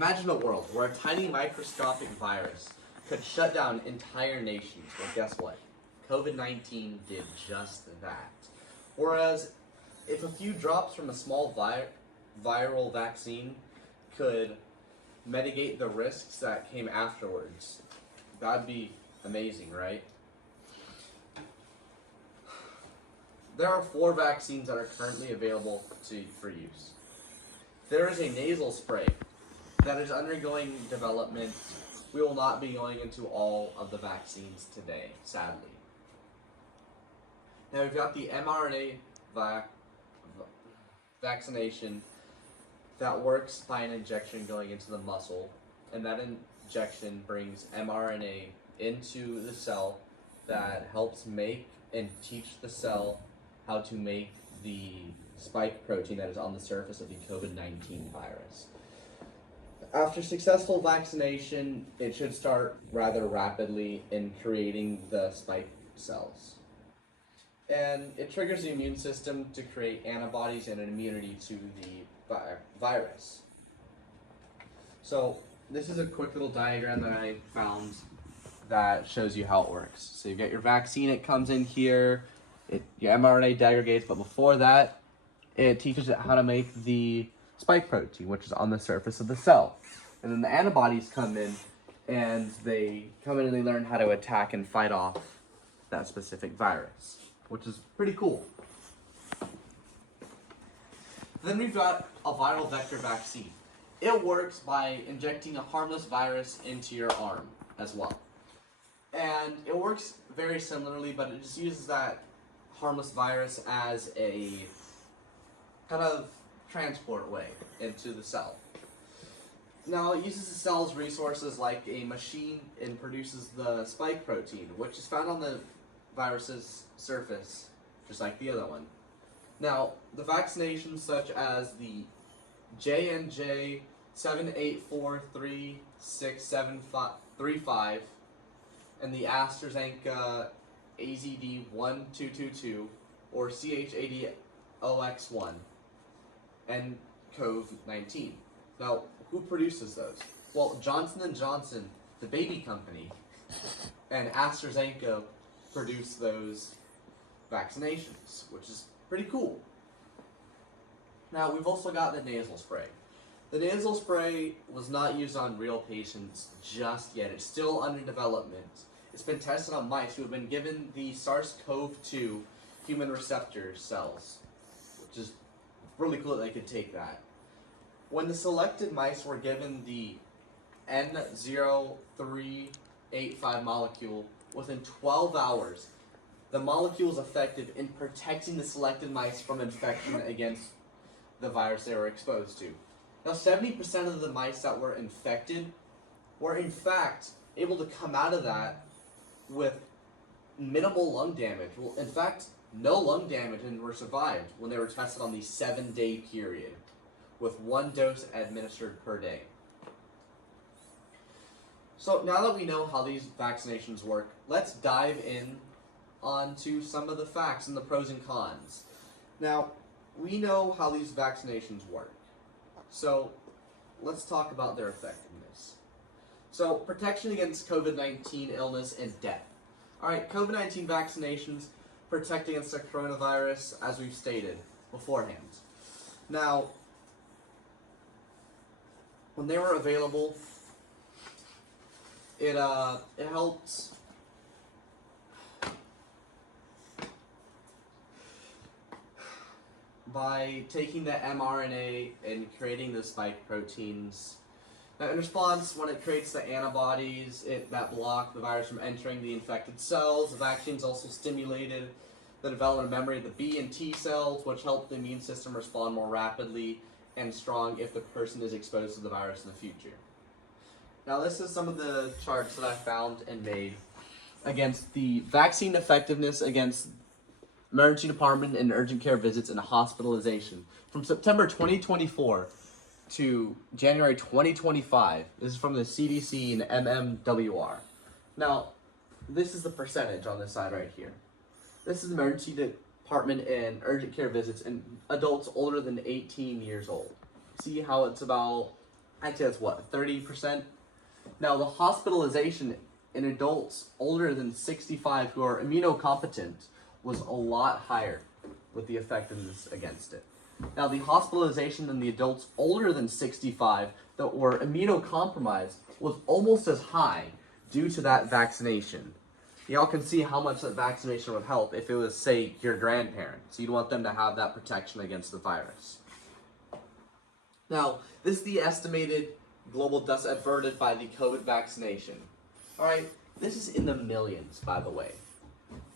Imagine a world where a tiny microscopic virus could shut down entire nations. Well, guess what? COVID-19 did just that. Whereas, if a few drops from a small viral vaccine could mitigate the risks that came afterwards, that'd be amazing, right? There are 4 vaccines that are currently available for use. There is a nasal spray that is undergoing development. We will not be going into all of the vaccines today, sadly. Now we've got the mRNA vaccination that works by an injection going into the muscle, and that injection brings mRNA into the cell that helps make and teach the cell how to make the spike protein that is on the surface of the COVID-19 virus. After successful vaccination, it should start rather rapidly in creating the spike cells. And it triggers the immune system to create antibodies and an immunity to the virus. So this is a quick little diagram that I found that shows you how it works. So you get your vaccine, it comes in here, your mRNA degrades, but before that, it teaches it how to make the spike protein, which is on the surface of the cell. And then the antibodies come in, and they learn how to attack and fight off that specific virus, which is pretty cool. Then we've got a viral vector vaccine. It works by injecting a harmless virus into your arm as well. And it works very similarly, but it just uses that harmless virus as a kind of transport way into the cell. Now, it uses the cell's resources like a machine and produces the spike protein, which is found on the virus's surface, just like the other one. Now, the vaccinations such as the J&J 7843635 and the AstraZeneca AZD1222 or CH80OX1 and COVID-19. Now, who produces those? Well, Johnson & Johnson, the baby company, and AstraZeneca produce those vaccinations, which is pretty cool. Now, we've also got the nasal spray. The nasal spray was not used on real patients just yet. It's still under development. It's been tested on mice who have been given the SARS-CoV-2 human receptor cells, which is really cool that they could take that. When the selected mice were given the N0385 molecule, within 12 hours, the molecule was effective in protecting the selected mice from infection against the virus they were exposed to. Now, 70% of the mice that were infected were in fact able to come out of that with minimal lung damage. Well, in fact, no lung damage and were survived when they were tested on the 7-day period with 1 dose administered per day. So now that we know how these vaccinations work, let's dive in onto some of the facts and the pros and cons. Now, we know how these vaccinations work. So let's talk about their effectiveness. So protection against COVID-19 illness and death. All right, COVID-19 vaccinations protect against the coronavirus, as we've stated beforehand. Now, when they were available, it helped by taking the mRNA and creating the spike proteins. Now, in response, when it creates the antibodies that block the virus from entering the infected cells, the vaccines also stimulated the development of memory of the B and T cells, which help the immune system respond more rapidly and strong if the person is exposed to the virus in the future. Now, this is some of the charts that I found and made against the vaccine effectiveness against emergency department and urgent care visits and hospitalization from September 2024 to January 2025. This is from the CDC and MMWR. Now, this is the percentage on this side right here. This is emergency department and urgent care visits in adults older than 18 years old. See how it's about I'd say that's what, 30%? Now, the hospitalization in adults older than 65 who are immunocompetent was a lot higher with the effectiveness against it. Now, the hospitalization in the adults older than 65 that were immunocompromised was almost as high due to that vaccination. Y'all can see how much that vaccination would help if it was, say, your grandparents. You'd want them to have that protection against the virus. Now, this is the estimated global deaths averted by the COVID vaccination. Alright, this is in the millions, by the way.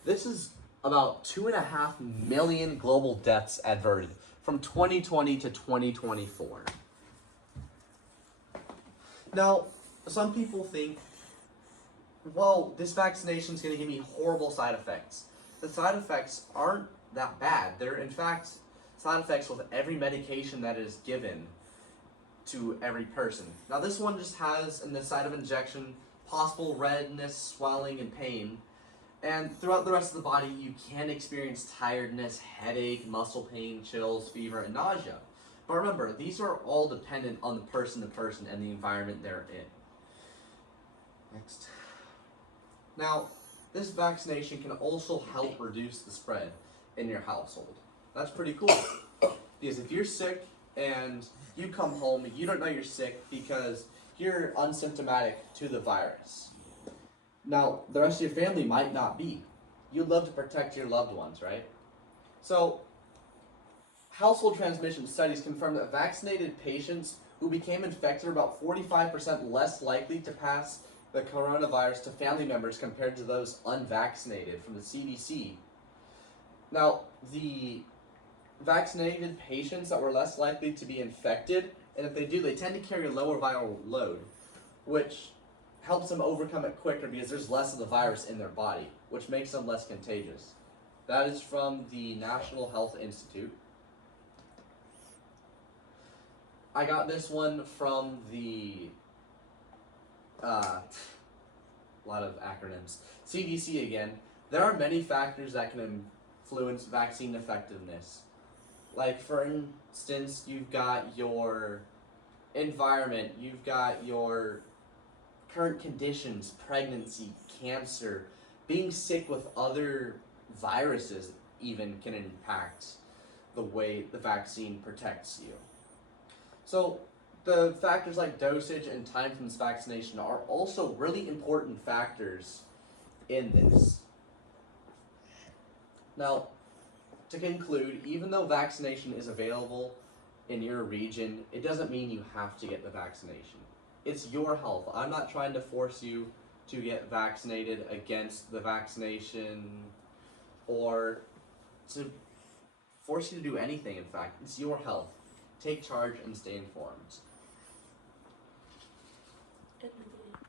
This is about 2.5 million global deaths averted from 2020 to 2024. Now, some people think, well, this vaccination is going to give me horrible side effects. The side effects aren't that bad. They're, in fact, side effects with every medication that is given to every person. Now, this one just has, in the site of injection, possible redness, swelling, and pain. And throughout the rest of the body, you can experience tiredness, headache, muscle pain, chills, fever, and nausea. But remember, these are all dependent on the person to person and the environment they're in. Next. Now, this vaccination can also help reduce the spread in your household. That's pretty cool. Because if you're sick and you come home, you don't know you're sick because you're unsymptomatic to the virus. Now, the rest of your family might not be. You'd love to protect your loved ones, right? So, household transmission studies confirm that vaccinated patients who became infected are about 45% less likely to pass the coronavirus to family members compared to those unvaccinated from the CDC. Now, the vaccinated patients that were less likely to be infected, and if they do, they tend to carry a lower viral load, which helps them overcome it quicker because there's less of the virus in their body, which makes them less contagious. That is from the National Health Institute. I got this one from the, a lot of acronyms, CDC again. There are many factors that can influence vaccine effectiveness. Like, for instance, you've got your environment, you've got your current conditions, pregnancy, cancer, being sick with other viruses even can impact the way the vaccine protects you. So the factors like dosage and time from this vaccination are also really important factors in this. Now, to conclude, even though vaccination is available in your region, it doesn't mean you have to get the vaccination. It's your health. I'm not trying to force you to get vaccinated against the vaccination or to force you to do anything, in fact. It's your health. Take charge and stay informed.